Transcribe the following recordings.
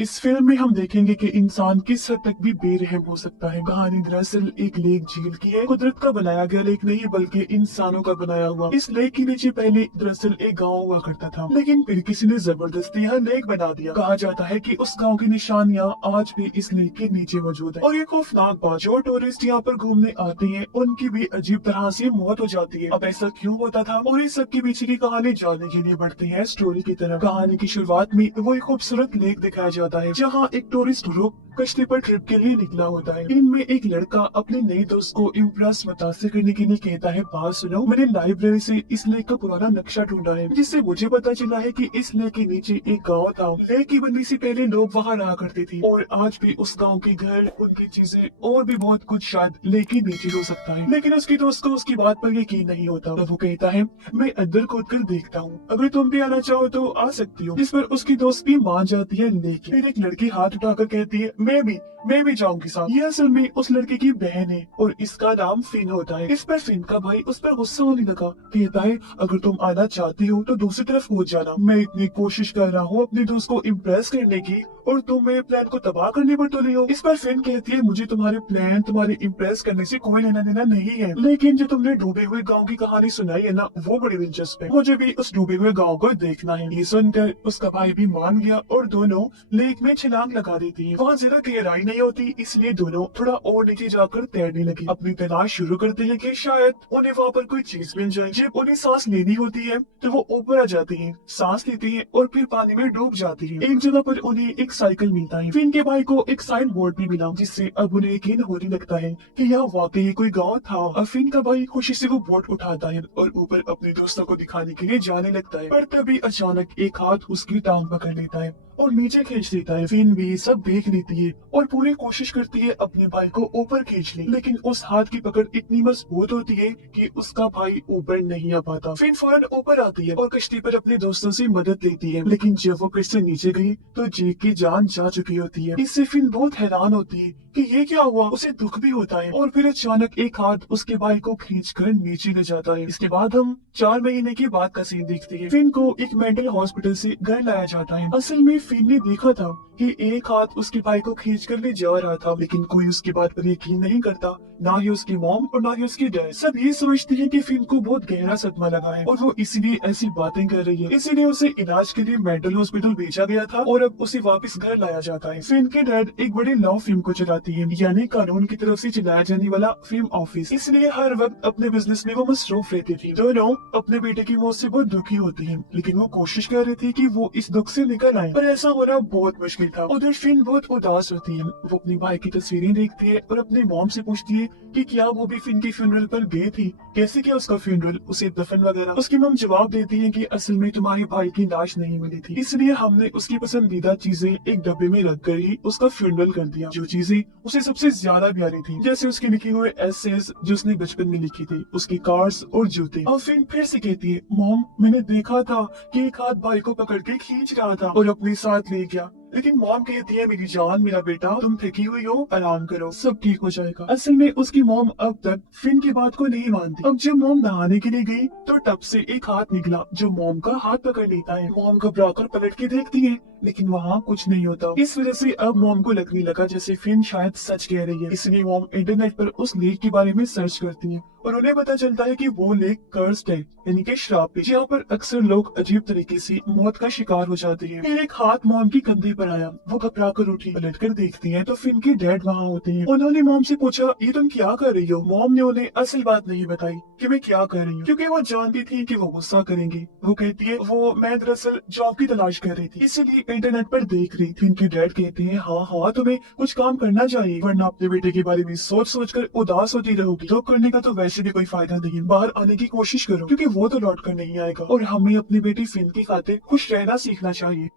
इस फिल्म में हम देखेंगे कि इंसान किस हद तक भी बेरहम हो सकता है। कहानी दरअसल एक लेक झील की है। कुदरत का बनाया गया लेक नहीं बल्कि इंसानों का बनाया हुआ। इस लेक के नीचे पहले दरअसल एक गांव हुआ करता था, लेकिन फिर किसी ने जबरदस्ती यहाँ लेक बना दिया। कहा जाता है कि उस गांव की निशानियां आज भी इस लेक के नीचे मौजूद है। और ये खौफनाक बात, जो टूरिस्ट यहाँ पर घूमने आते हैं उनकी भी अजीब तरह से मौत हो जाती है। अब ऐसा क्यों होता था और इस सब के पीछे की कहानी जानने के लिए बढ़ते हैं स्टोरी की तरफ। कहानी की शुरुआत में वो एक खूबसूरत लेक दिखाया जाता है, जहाँ एक टूरिस्ट ग्रुप कश्ती पर ट्रिप के लिए निकला होता है। इनमें एक लड़का अपने नए दोस्त को इम्प्रेस मुतासिर करने के लिए कहता है, बात सुनो, मैंने लाइब्रेरी से इस लेक का पुराना नक्शा ढूंढा है, जिससे मुझे पता चला है कि इस लेक के नीचे एक गांव था। लेक की बनने से पहले लोग वहाँ रहा करते थे और आज भी उस गांव के घर, उनकी चीजें और भी बहुत कुछ शायद लेक के नीचे हो सकता है। लेकिन उसके दोस्त को उसकी बात पर यकीन नहीं होता, तो वो कहता है, मैं अंदर खोद कर देखता हूँ, अगर तुम भी आना चाहो तो आ सकती हो। इस पर उसकी दोस्त भी मान जाती है, लेकिन फिर एक लड़की हाथ उठाकर कहती है, मैं भी जाऊंगी साथ। ये असल में उस लड़के की बहन है और इसका नाम फिन होता है। इस पर फिन का भाई उस पर गुस्सा होने लगा, कहता है, अगर तुम आना चाहती हो तो दूसरी तरफ कूद जाना। मैं इतनी कोशिश कर रहा हूँ अपने दोस्त को इम्प्रेस करने की और तुम मेरे प्लान को तबाह करने पर तुले हो। इस पर फिन कहती है, मुझे तुम्हारे प्लान, तुम्हारे इम्प्रेस करने से कोई लेना देना नहीं है, लेकिन जो तुमने डूबे हुए गाँव की कहानी सुनाई है ना, वो बड़ी दिलचस्प है, मुझे भी उस डूबे हुए गाँव को देखना है। ये सुनकर उसका भाई भी मान गया और दोनों लेक में छलांग लगा देती है। वहाँ ज्यादा गहराई नहीं होती, इसलिए दोनों थोड़ा और नीचे जाकर तैरने लगे। अपनी तलाश शुरू करते हैं कि शायद उन्हें वहाँ पर कोई चीज मिल जाए। जब उन्हें सांस लेनी होती है तो वो ऊपर आ जाती है, सांस लेती है और फिर पानी में डूब जाती है। एक जगह पर उन्हें एक साइकिल मिलता है। फिन के भाई को एक साइन बोर्ड भी मिला, जिससे अब उन्हें यकीन होने लगता है कि यह वाकई कोई गाँव था। और फिन का भाई खुशी से वो बोर्ड उठाता है और ऊपर अपने दोस्तों को दिखाने के लिए जाने लगता है, पर तभी अचानक एक हाथ उसकी टांग पकड़ लेता है और नीचे खींच देता है। फिन भी सब देख लेती है और पूरी कोशिश करती है अपने भाई को ऊपर खींच ले, लेकिन उस हाथ की पकड़ इतनी मजबूत होती है कि उसका भाई ऊपर नहीं आ पाता। फिन फौरन ऊपर आती है और कश्ती पर अपने दोस्तों से मदद लेती है, लेकिन जब वो फिर से नीचे गई तो जेक की जान जा चुकी होती है। इससे फिन बहुत हैरान होती है कि ये क्या हुआ। उसे दुख भी होता है और फिर अचानक एक हाथ उसके भाई को खींच कर नीचे ले जाता है। इसके बाद हम 4 महीने के बाद का सीन देखते हैं। फिन को एक मेंटल हॉस्पिटल से घर लाया जाता है। असल में फिन ने देखा था कि एक हाथ उसके भाई को खींच कर ले जा रहा था, लेकिन कोई उसकी बात पर यकीन नहीं करता, ना ही उसकी मॉम और ना ही उसकी डैड। सब ये समझते हैं कि फिन को बहुत गहरा सदमा लगा है और वो इसलिए ऐसी बातें कर रही है। इसीलिए उसे इलाज के लिए मेंटल हॉस्पिटल भेजा गया था और अब उसे वापस घर लाया जाता है। फिन के डैड एक बड़े लॉ फिल्म को चलाती है, यानी कानून की तरफ से चलाया जाने वाला फिल्म ऑफिस, इसलिए हर वक्त अपने बिजनेस में वो मसरूफ रहती थी। दोनों अपने बेटे की मौत से बहुत दुखी होती है, लेकिन वो कोशिश कर रही थी कि वो इस दुख से निकल आए, पर ऐसा होना बहुत मुश्किल था। उधर फिन बहुत उदास होती है। वो अपने भाई की तस्वीरें देखती है और अपनी मॉम से पूछती है कि क्या वो भी फिन की फ्यूनरल पर गई थी, कैसे क्या उसका फ्यूनरल, उसे दफन वगैरह। उसकी मॉम जवाब देती है कि असल में तुम्हारे भाई की लाश नहीं मिली थी, इसलिए हमने उसकी पसंदीदा चीजें एक डब्बे में रख कर ही उसका फ्यूनरल कर दिया। जो चीजें उसे सबसे ज्यादा प्यारी थी, जैसे उसके लिखे हुए एसेज जो उसने बचपन में लिखी थी, उसकी कार्ड्स और जूते। और फिन फिर से कहती है, मॉम, मैंने देखा था कि एक हाथ भाई को पकड़ के खींच रहा था और अपने साथ ले गया, लेकिन मॉम कहती है, मेरी जान, मेरा बेटा, तुम थकी हुई हो, आराम करो, सब ठीक हो जाएगा। असल में उसकी मॉम अब तक फिन की बात को नहीं मानती। अब जब मॉम नहाने के लिए गई तो टब से एक हाथ निकला जो मॉम का हाथ पकड़ लेता है। मॉम घबराकर पलट के देखती है, लेकिन वहाँ कुछ नहीं होता। इस वजह से अब मॉम को लगने लगा जैसे फिन शायद सच कह रही है, इसलिए मॉम इंटरनेट पर उस लेक के बारे में सर्च करती है और उन्हें पता चलता है कि वो लेक कर्स्ड है, यानी कि श्राप है, जहाँ पर अक्सर लोग अजीब तरीके से मौत का शिकार हो जाते हैं। फिर एक हाथ मॉम की कंधे पर आया, वो घबरा कर उठी, पलट कर देखती है तो फिन के डैड वहाँ होते हैं। उन्होंने मॉम से पूछा, ये तुम क्या कर रही हो? मॉम ने उन्हें असल बात नहीं बताई कि मैं क्या कर रही हूँ, क्योंकि वो जानती थी कि वो गुस्सा करेंगे। वो कहती है, मैं दरअसल जॉब की तलाश कर रही थी, इसीलिए इंटरनेट पर देख रही थी। इनके डैड कहते हैं, हाँ हाँ, तुम्हें कुछ काम करना चाहिए, वरना अपने बेटे के बारे में सोच सोच कर उदास होती रहोगी। जॉब करने का तो वैसे भी कोई फायदा नहीं, बाहर आने की कोशिश करो, क्योंकि वो तो लौट कर नहीं आएगा और हमें अपनी बेटी फिन की खातिर खुश रहना सीखना चाहिए।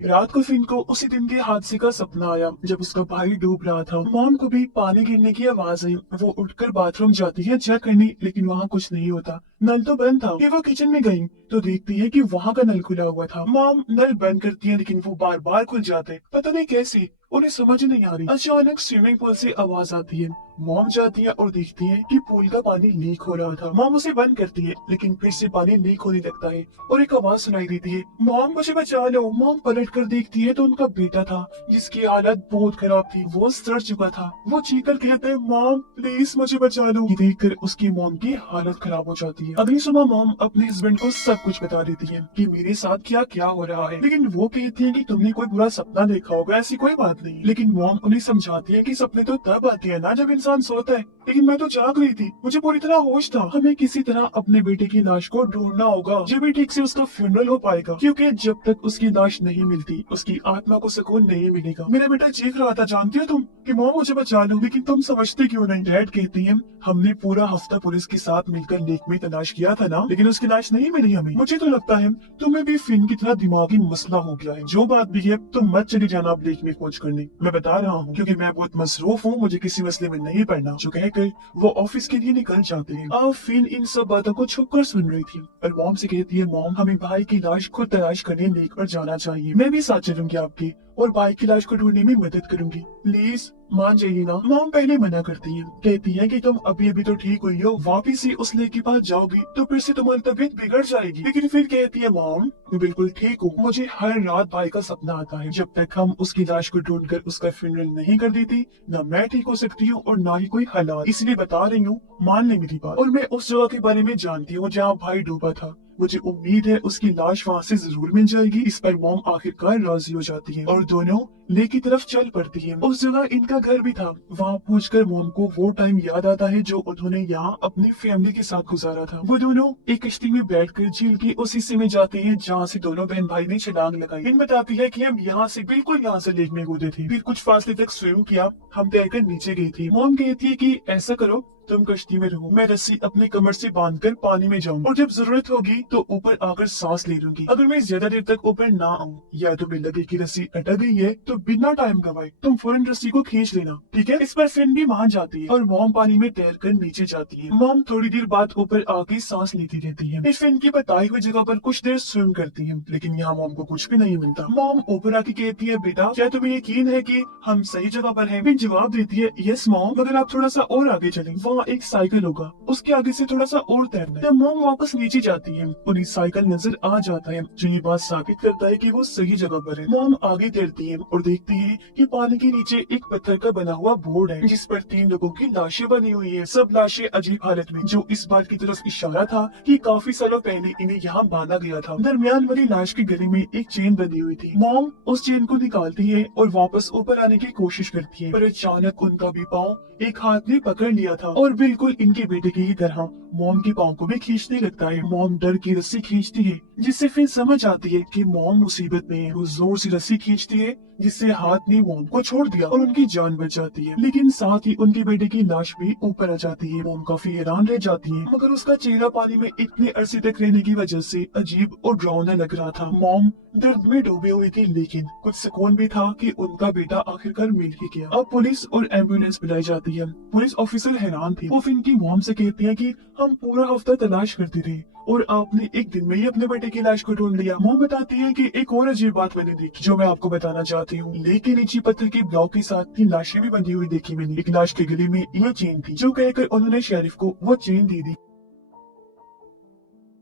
रात को फिन को उसी दिन के हादसे का सपना आया जब उसका भाई डूब रहा था। मॉम को भी पानी गिरने की आवाज आई। वो उठकर बाथरूम जाती है चेक करने, लेकिन वहाँ कुछ नहीं होता। नल तो बंद था। फिर वो किचन में गई तो देखती है कि वहाँ का नल खुला हुआ था। मॉम नल बंद करती है लेकिन वो बार बार खुल जाते, पता नहीं कैसे, उन्हें समझ नहीं आ रही। अचानक स्विमिंग पूल से आवाज आती है। मॉम जाती है और देखती है कि पूल का पानी लीक हो रहा था। मॉम उसे बंद करती है लेकिन फिर से पानी लीक होने लगता है और एक आवाज सुनाई देती है, मॉम मुझे बचा लो। मॉम पलट कर देखती है तो उनका बेटा था जिसकी हालत बहुत खराब थी, वो सड़ चुका था। वो चीखकर कहते हैं, मॉम प्लीज मुझे बचा लो। ये देखकर उसकी मॉम की हालत खराब हो जाती है। अगली सुबह मॉम अपने हस्बैंड को सब कुछ बता देती है कि मेरे साथ क्या क्या हो रहा है, लेकिन वो कहती है कि तुमने कोई बुरा सपना देखा होगा, ऐसी कोई बात नहीं। लेकिन मॉम उन्हें समझाती है कि सपने तो तब आते हैं ना जब इंसान सोता है, लेकिन मैं तो जाग रही थी, मुझे पूरी तरह होश था। हमें किसी तरह अपने बेटे की लाश को ढूंढना होगा जब भी ठीक से उसका फ्यूनरल हो पाएगा, क्योंकि जब तक उसकी लाश नहीं मिलती उसकी आत्मा को सुकून नहीं मिलेगा। मेरा बेटा चीख रहा था, जानती हो तुम, कि मॉम मुझे बचा लो, लेकिन तुम समझते क्यों नहीं। डैड कहती है, हमने पूरा हफ्ता पुलिस के साथ मिलकर लेक में तलाश किया था ना, लेकिन उसकी लाश नहीं मिली हमें। मुझे तो लगता है तुम्हें भी फिन की तरह दिमागी मसला हो गया है। जो बात भी है तुम मत चली जाना अब लेक में खोज करने, मैं बता रहा हूँ, क्योंकि मैं बहुत मसरूफ हूँ, मुझे किसी मसले में नहीं पड़ना। जो कहकर वो ऑफिस के लिए निकल जाते हैं। अब फिन इन सब बातों को छुप कर सुन रही थी और मॉम से कहती है, मॉम हमें भाई की लाश खुद तलाश करने लेक पर जाना चाहिए, मैं भी साथ चलूंगी आपकी और भाई की लाश को ढूंढने में मदद करूंगी, प्लीज मान जाइए ना। मॉम पहले मना करती है, कहती है कि तुम अभी अभी तो ठीक हुई हो, वापिस ही उस लेक के पास जाओगी तो फिर से तुम्हारी तबीयत बिगड़ जाएगी। लेकिन फिर कहती है, मॉम मैं बिल्कुल ठीक हूँ, मुझे हर रात भाई का सपना आता है। जब तक हम उसकी लाश को ढूंढकर उसका फ्यूनरल नहीं कर देती, न मैं ठीक हो सकती हूँ और न ही कोई हालात, इसलिए बता रही हूँ, मान ले मेरी बात। और मैं उस जगह के बारे में जानती हूँ जहाँ भाई डूबा था, मुझे उम्मीद है उसकी लाश वहाँ से जरूर मिल जाएगी। इस पर मॉम आखिरकार राजी हो जाती है और दोनों लेक की तरफ चल पड़ती है। उस जगह इनका घर भी था। वहाँ पहुंचकर मॉम को वो टाइम याद आता है जो उन्होंने यहाँ अपनी फैमिली के साथ गुजारा था। वो दोनों एक कश्ती में बैठकर झील के उस हिस्से में जाते हैं जहाँ से दोनों बहन भाई ने छलांग लगाई। इन बताती है कि हम यहाँ से बिल्कुल यहाँ से लेक में कूदे थे, फिर कुछ फासले तक स्विम किया, हम तैरकर नीचे गए थे। मॉम कहती है कि ऐसा करो, तुम कश्ती में रहो, मैं रस्सी अपनी कमर से बांधकर पानी में जाऊँ और जब जरूरत होगी तो ऊपर आकर सांस ले लूंगी। अगर मैं ज्यादा देर तक ऊपर ना आऊँ या तुम्हें लगे कि रस्सी अटक गई है तो बिना टाइम गवाए तुम फौरन रस्सी को खींच लेना, ठीक है। इस पर फिन भी मान जाती है और मॉम पानी में तैर कर नीचे जाती है। मॉम थोड़ी देर बाद ऊपर आके सांस लेती रहती है। इस फिन की बताई हुई जगह पर कुछ देर स्विम करती है, लेकिन यहाँ मॉम को कुछ भी नहीं मिलता। मॉम ऊपर आके कहती है, बेटा क्या तुम्हें यकीन है कि हम सही जगह पर हैं? फिन जवाब देती है, यस मॉम, मगर आप थोड़ा सा और आगे चलें, वहाँ एक साइकिल होगा, उसके आगे से थोड़ा सा और तैरना है। जब मॉम वापस नीचे जाती है उन्हें साइकिल नजर आ जाता है, जो ये बात साबित करता है कि वो सही जगह पर है। मॉम आगे तैरती है और देखती है कि पानी के नीचे एक पत्थर का बना हुआ बोर्ड है जिस पर 3 लोगों की लाशें बनी हुई है, सब लाशें अजीब हालत में, जो इस बात की तरफ इशारा था कि काफी सालों पहले इन्हें यहाँ बांधा गया था। दरमियान वाली लाश के गले में एक चेन बंधी हुई थी। मॉम उस चेन को निकालती है और वापस ऊपर आने की कोशिश करती है, पर अचानक उनका भी पाँव एक हाथ ने पकड़ लिया था और बिल्कुल इनके बेटे की ही तरह मॉम के पाँव को भी खींचने लगता है। मॉम डर की रस्सी खींचती है जिससे फिर समझ आती है कि मॉम मुसीबत में है। वो जोर से रस्सी खींचती है जिससे हाथ ने मॉम को छोड़ दिया और उनकी जान बच जाती है, लेकिन साथ ही उनके बेटे की लाश भी ऊपर आ जाती है। मॉम काफी हैरान रह जाती है, मगर उसका चेहरा पानी में इतने अरसे तक रहने की वजह से अजीब और डरावना लग रहा था। मॉम दर्द में डूबी हुई थी, लेकिन कुछ सुकून भी था कि उनका बेटा आखिरकार मिल ही गया। अब पुलिस और एम्बुलेंस बुलाई जाती है। पुलिस ऑफिसर हैरान थे। वो फिन की मॉम से कहती है कि हम पूरा हफ्ता तलाश करते थे और आपने एक दिन में ही अपने बेटे की लाश को ढूंढ लिया। मॉम बताती है कि एक और अजीब बात मैंने देखी जो मैं आपको बताना चाहती हूँ। लेक के नीचे पत्थर के ब्लॉक के साथ 3 लाशें भी बंधी हुई देखी मैंने। एक लाश के गले में ये चेन थी, जो कहकर उन्होंने शेरिफ को वो चेन दे दी।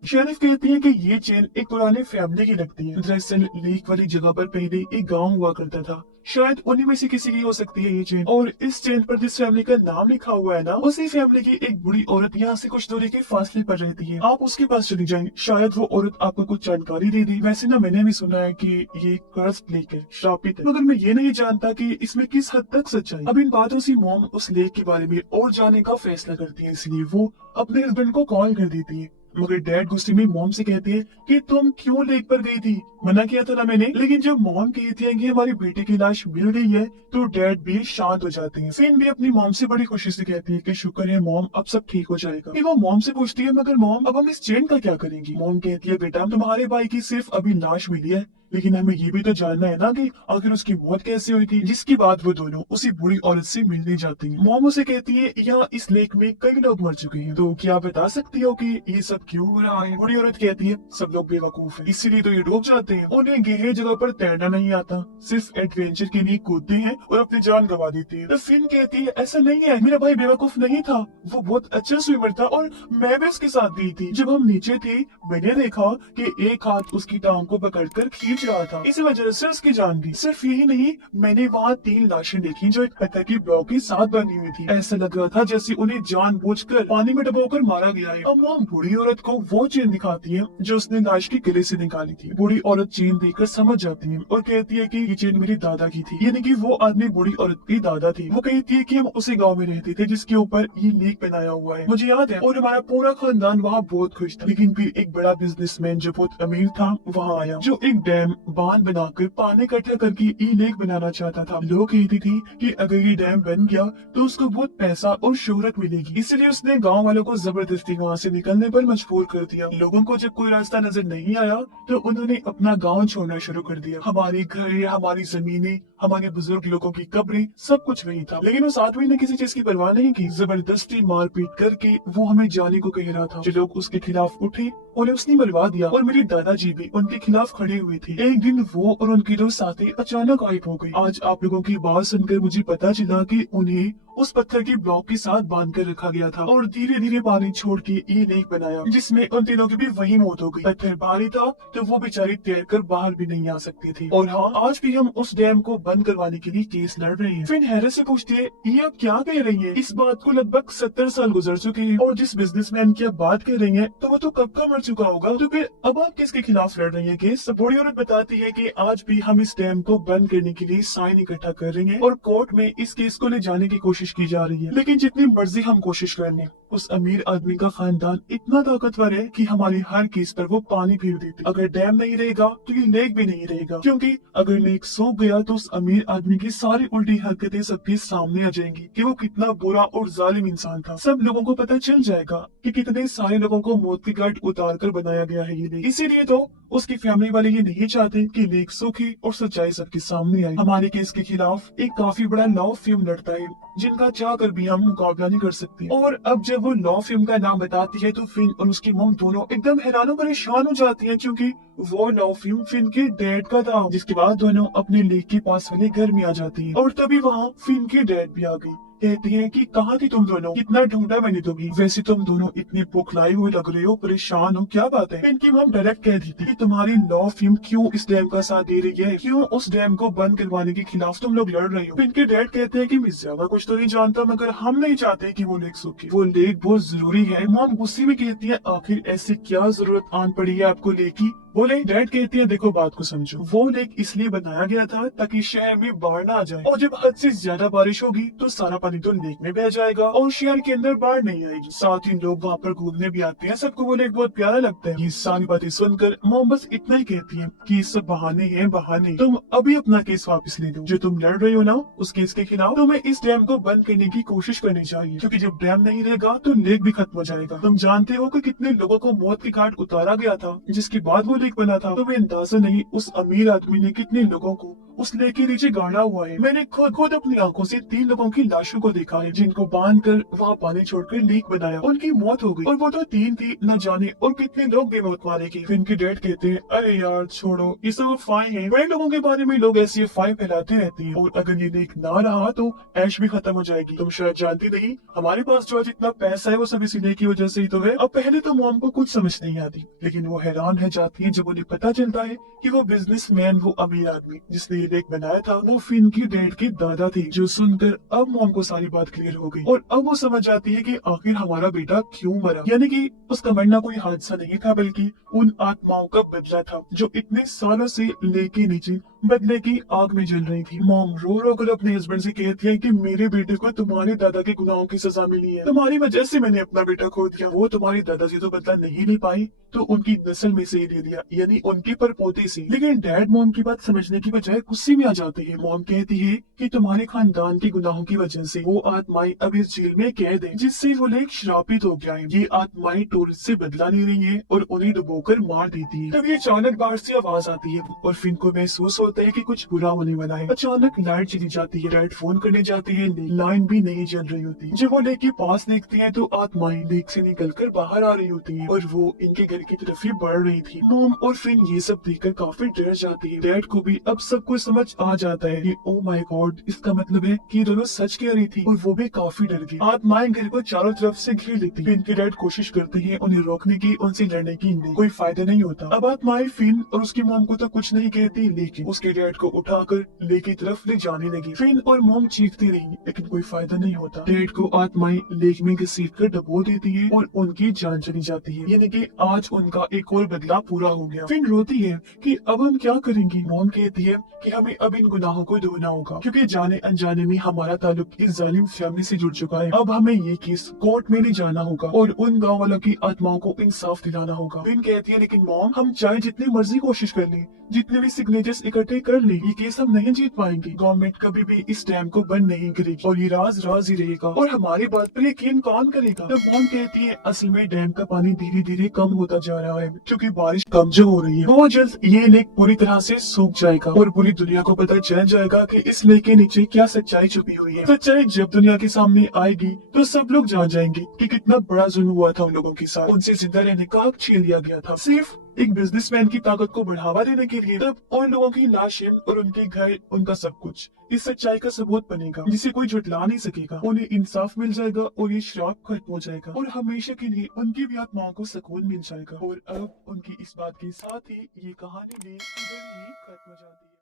शेरिफ कहती है कि ये चेन एक पुराने फैमिली की लगती है। दरअसल लेक वाली जगह पर पहले एक गांव हुआ करता था, शायद उन्हीं में से किसी की हो सकती है ये चेन। और इस चेन पर जिस फैमिली का नाम लिखा हुआ है ना, उसी फैमिली की एक बुरी औरत यहाँ से कुछ दूरी के फासले पर रहती है। आप उसके पास चली जाएं, शायद वो औरत आपको कुछ जानकारी दे दी। वैसे ना मैंने भी सुना है कि ये कर्स लेक है, श्रापित है, मगर मैं ये नहीं जानता कि इसमें किस हद तक सच्चाई। अब इन बातों से मॉम उस लेक के बारे में और जानने का फैसला करती है, इसलिए वो अपने हस्बैंड को कॉल कर देती है। मगर डैड गुस्से में मॉम से कहती है कि तुम क्यों लेक पर गई थी, मना किया था ना मैंने। लेकिन जब मॉम कहती है कि हमारी बेटे की लाश मिल गई है तो डैड भी शांत हो जाते हैं। फिन भी अपनी मॉम से बड़ी खुशी से कहती है कि शुक्र है मॉम, अब सब ठीक हो जाएगा। फिर वो मॉम से पूछती है, मगर मॉम अब हम इस चेन का क्या करेंगी? मॉम कहती है, बेटा तुम्हारे भाई की सिर्फ अभी लाश मिली है, लेकिन हमें ये भी तो जानना है ना कि आखिर उसकी मौत कैसे हुई थी। जिसके बाद वो दोनों उसी बूढ़ी औरत से मिलने जाते हैं। मॉम उसे कहती है यहाँ इस लेक में कई लोग मर चुके हैं, तो क्या आप बता सकती हो कि ये सब क्यों हो रहा है। बूढ़ी औरत कहती है सब लोग बेवकूफ है, इसीलिए तो ये डूब जाते हैं। उन्हें गहरी जगह पर तैरना नहीं आता, सिर्फ एडवेंचर के लिए कूदते हैं और अपनी जान गवा देते हैं। तो फिन कहती है ऐसा नहीं है, मेरा भाई बेवकूफ नहीं था, वो बहुत अच्छा स्विमर था और मैं भी उसके साथ गई थी। जब हम नीचे थे मैंने देखा कि एक हाथ उसकी टांग को पकड़कर खींच रहा था, इसी वजह से उसकी जान गई। सिर्फ यही नहीं, मैंने वहाँ 3 लाशें देखी जो एक पत्थर की ब्लॉक के साथ बनी हुई थी। ऐसा लग रहा था जैसे उन्हें जानबूझकर पानी में डुबोकर मारा गया है। अब वो बूढ़ी औरत को वो चेन दिखाती है जो उसने लाश के गले से निकाली थी। बूढ़ी औरत चेन देखकर समझ जाती है और कहती है कि ये चेन मेरी दादा की थी, यानी कि वो आदमी बूढ़ी औरत की दादा थी। वो कहती है कि हम उसी गांव में रहते थे जिसके ऊपर ये लेक बनाया हुआ है, मुझे याद है, और हमारा पूरा खानदान वहाँ बहुत खुश था। लेकिन फिर एक बड़ा बिजनेसमैन जो बहुत अमीर था वहाँ आया, जो एक डैम बांध बनाकर पानी इकट्ठा करके ये लेक बनाना चाहता था। लोग कहती थी कि अगर ये डैम बन गया तो उसको बहुत पैसा और शोहरत मिलेगी, इसलिए उसने गांव वालों को जबरदस्ती वहाँ से निकलने पर मजबूर कर दिया। लोगों को जब कोई रास्ता नजर नहीं आया तो उन्होंने अपना गांव छोड़ना शुरू कर दिया। हमारे घर, हमारी जमीनें, हमारे बुजुर्ग लोगों की कब्रें, सब कुछ वही था। लेकिन उस आदमी ने किसी चीज की परवाह नहीं की, जबरदस्ती मारपीट करके वो हमें जाने को कह रहा था। जो लोग उसके खिलाफ उठे उन्हें उसने मरवा दिया और मेरे दादाजी भी उनके खिलाफ खड़े हुए थे। एक दिन वो और उनके 2 साथी अचानक गायब हो गए। आज आप लोगों की बात सुनकर मुझे पता चला कि उन्हें उस पत्थर की ब्लॉक के साथ बांध कर रखा गया था और धीरे धीरे पानी छोड़ के ये लेक बनाया, जिसमें उन तीनों की भी वही मौत हो गई। पत्थर भारी था तो वो बेचारे तैरकर बाहर भी नहीं आ सकते थे। और हाँ, आज भी हम उस डैम को बंद करवाने के लिए केस लड़ रहे हैं। फिर हैरत से पूछती है ये आप क्या कह रही है, इस बात को लगभग 70 साल गुजर चुके हैं और जिस बिजनेसमैन की आप बात कर रही है तो वो तो कब का मर चुका होगा, तो फिर अब आप किसके खिलाफ लड़ रही है केस। बूढ़ी औरत बताती है कि आज भी हम इस डैम को बंद करने के लिए साइन इकट्ठा कर रहे हैं और कोर्ट में इस केस को ले जाने की कोशिश की जा रही है। लेकिन जितनी मर्जी हम कोशिश कर लें, उस अमीर आदमी का खानदान इतना ताकतवर है कि हमारे हर केस पर वो पानी फेर देते। अगर डैम नहीं रहेगा तो ये लेक भी नहीं रहेगा, क्योंकि अगर लेक सूख गया तो उस अमीर आदमी की सारी उल्टी हरकतें सबके सामने आ जाएंगी कि वो कितना बुरा और जालिम इंसान था। सब लोगों को पता चल जाएगा कि कितने सारे लोगों को मौत की घाट उतार कर बनाया गया है ये लेक। इसीलिए तो उसकी फैमिली वाले ये नहीं चाहते कि लेक सूखे और सच्चाई सबके सामने आए। हमारे केस के खिलाफ एक काफी बड़ा लॉ फर्म लड़ता है जिनका चाह कर भी हम मुकाबला नहीं कर सकते। और अब जब वो लॉ फर्म का नाम बताती है तो फिन और उसकी मम दोनों एकदम हैरान और परेशान हो जाती हैं, क्योंकि वो लॉ फर्म फिन के डैड का था। जिसके बाद दोनों अपने लेक के पास वाले घर में आ जाती हैं और तभी वहाँ फिन के डैड भी आ गई। कहती हैं कि कहाँ थी तुम दोनों, कितना ढूंढा मैंने तुम्हें, वैसे तुम दोनों इतने बुखलाई हुए लग रहे हो, परेशान हो, क्या बात है। इनकी मम डायरेक्ट कह दी थी कि तुम्हारी लॉ फर्म क्यों इस डैम का साथ दे रही है, क्यों उस डैम को बंद करवाने के खिलाफ तुम लोग लड़ रहे हो। इनके डैड कहते हैं कि मैं ज्यादा कुछ तो नहीं जानता, मगर हम नहीं चाहते कि वो लेक सूखे, वो लेक बहुत जरूरी है। मम गुस्से में कहती है आखिर ऐसी क्या जरूरत आन पड़ी है आपको लेक की। बोले डैड कहती है देखो बात को समझो, वो लेक इसलिए बनाया गया था ताकि शहर में बाढ़ ना आ जाए, और जब हद से ज्यादा बारिश होगी तो सारा पानी तो लेक में बह जाएगा और शहर के अंदर बाढ़ नहीं आएगी। साथ ही लोग वहाँ पर घूमने भी आते हैं, सबको वो लेक बहुत प्यारा लगता है। ये सारी बातें सुनकर मॉम बस इतना ही कहती है कि ये सब बहाने हैं, बहाने। तुम अभी अपना केस वापस ले लो, जो तुम लड़ रहे हो ना उस केस के खिलाफ तुम्हें इस डैम को बंद करने की कोशिश करनी चाहिए, क्योंकि जब डैम नहीं रहेगा तो लेक भी खत्म हो जाएगा। तुम जानते हो कि कितने लोगों को मौत के घाट उतारा गया था जिसके बाद वो लेक बना था। तुम्हें अंदाजा नहीं उस अमीर आदमी ने कितने लोगों को उस लेक के नीचे गाड़ा हुआ है। मैंने खुद अपनी आंखों से 3 लोगों की लाशों को देखा है जिनको बांधकर वहाँ पानी छोड़कर लेक बनाया, उनकी मौत हो गई और वो तो 3 थी, न जाने और कितने लोग बेमौत मारे गए। फिर इनके डैड कहते हैं अरे यार छोड़ो, ये सब अफवाहें हैं, बड़े लोगों के बारे में लोग ऐसी अफवाहें फैलाते रहते हैं, और अगर ये लेक ना रहा तो ऐश भी खत्म हो जाएगी। तुम शायद जानती नहीं, हमारे पास जो आज इतना पैसा है वो सब इसी लेक की वजह से ही तो है। अब पहले तो मॉम को कुछ समझ नहीं आती, लेकिन वो हैरान है जाती है जब उन्हें पता चलता है कि वो बिजनेसमैन, वो अमीर आदमी जिसने ये लेक बनाया था, वो फिन की डैड के दादा थे। जो सुनकर अब मॉम को सारी बात क्लियर हो गई और अब वो समझ जाती है कि आखिर हमारा बेटा क्यों मरा, यानी कि उसका मरना कोई हादसा नहीं था बल्कि उन आत्माओं का बदला था जो इतने सालों से लेक के नीचे बदले की आग में जल रही थी। मॉम रो रो कर अपने हस्बैंड से कहती है कि मेरे बेटे को तुम्हारे दादा के गुनाहों की सजा मिली है, तुम्हारी वजह से मैंने अपना बेटा खो दिया। वो तुम्हारे दादाजी तो बदला नहीं ले पाई तो उनकी नस्ल में से ही ले लिया, यानी उनके परपोते से। लेकिन डैड मॉम की बात समझने की बजाय गुस्से में आ जाते हैं। मॉम कहती है कि तुम्हारे खानदान के गुनाहों की वजह से वो आत्माएं अब इस जेल में कैद है, जिससे वो लेक श्रापित हो गया है। ये आत्माएं टूरिस्ट से बदला ले रही है और उन्हें डुबोकर मार देती है। तभी अचानक बाहर से आवाज आती है और फिन को महसूस होता है कि कुछ बुरा होने वाला है। अचानक लाइट चली जाती है। डैड फोन करने जाते हैं, लाइन भी नहीं जल रही होती। जब वो लेक के पास देखती है तो आत्माएं लेक से निकलकर बाहर आ रही होती है और वो इनके घर की तरफ ही बढ़ रही थी। मॉम और फिन ये सब देखकर काफी डर जाती है। डैड को भी अब सब कुछ समझ आ जाता है कि ओ माय गॉड, इसका मतलब है कि ये दोनों सच कह रही थी और वो भी काफी डर गई। आत्माएं घर को चारों तरफ से घेर लेती है। फिन के डैड कोशिश करते हैं उन्हें रोकने की, उनसे लड़ने की, कोई फायदा नहीं होता। अब आत्माएं फिन और उसकी मॉम को तो कुछ नहीं कहती, लेकिन उसके डैड को उठाकर लेक की तरफ ले जाने लगी। फिन और मॉम चीखती रही, लेकिन कोई फायदा नहीं होता। डैड को आत्माएं लेक में घसीट कर डबो देती है और उनकी जान चली जाती है। यानी कि आज उनका एक और बदला पूरा हो गया। फिन रोती है कि अब हम क्या करेंगे। मॉम कहती है कि हमें अब इन गुनाहों को धोना होगा, क्योंकि जाने अनजाने में हमारा ताल्लुक इस जालिम फैमिली से जुड़ चुका है। अब हमें ये केस कोर्ट में ले जाना होगा और उन गाँव वालों की आत्माओं को इंसाफ दिलाना होगा। फिन कहती है लेकिन मॉम, हम चाहे जितनी मर्जी कोशिश कर लें, जितने भी सिग्नेचर्स इकट्ठे कर ले, ये केस हम नहीं जीत पाएंगे। गवर्नमेंट कभी भी इस डैम को बंद नहीं करेगी और ये राज राज ही रहेगा और हमारी बात पर यकीन कौन करेगा। तब मॉम कहती है असल में डैम का पानी धीरे धीरे कम होता जा रहा है, क्योंकि बारिश कम जो हो रही है। बहुत जल्द ये लेक पूरी तरह से सूख जाएगा और पूरी दुनिया को पता चल जाएगा कि इस लेक के नीचे क्या सच्चाई छुपी हुई है। सच्चाई जब दुनिया के सामने आएगी तो सब लोग जान जाएंगे कि कितना बड़ा जुल्म हुआ था उन लोगों के साथ। उनसे जिंदा रहने का हक छीन लिया गया था, सिर्फ एक बिजनेसमैन की ताकत को बढ़ावा देने के लिए। तब उन लोगों की लाशें और उनके घर, उनका सब कुछ इस सच्चाई का सबूत बनेगा, जिसे कोई झुटला नहीं सकेगा। उन्हें इंसाफ मिल जाएगा और ये श्राप खत्म हो जाएगा और हमेशा के लिए उनकी भी आत्माओं को सुकून मिल जाएगा। और अब उनकी इस बात के साथ ही ये कहानी भी इधर ही खत्म हो जाती है।